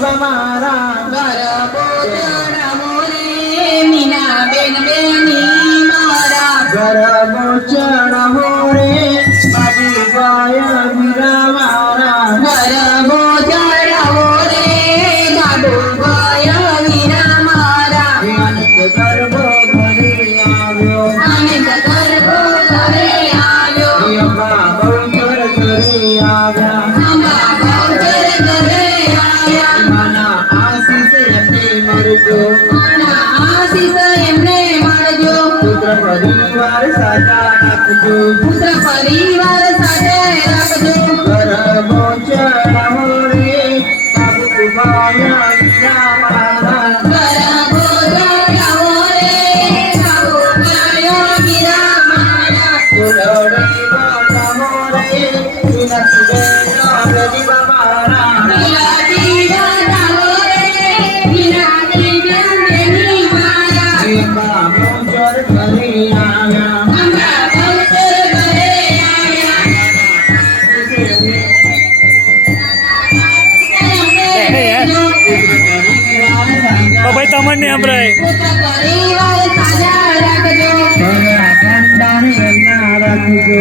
મારા ગરબો ચડાવો રે મીનાબેન બેની મારા ગરબો ચડાવો રે બાબુભાઈ વીરા મારા ગરબો ચડાવો રે બાબુભાઈ વીરા મારા ગરબો ઘરે આવ્યો અનેક ગરબો ઘરે આવ્યો અંબા બહુચર ઘરે આવ્યા અંબા બહુચર ઘરે આવ્યા માના આશીષ એમને મળજો માના આશીષ એમને મળજો પુત્ર પરિવાર સાચા રાખજો પુત્ર પરિવાર સાથે રાખજો ગરબો ચડાવો રે બાબુભાઈ વીરા મારા ગરબો ચડાવો રે બાબુભાઈ વીરા મારા ફૂલડે બાંધાવો રે મીનાક્ષી બેન ગરીબા મારા મીનાક્ષી ચડાવો રે મીનાક્ષી બેની મારા અંબા બહુચર ઘરે આવ્યા અંબા બહુચર ઘરે આવ્યા ભાઈ તમને સંભળાય પુત્ર પરિવાર સાજા રાખજો રાખજો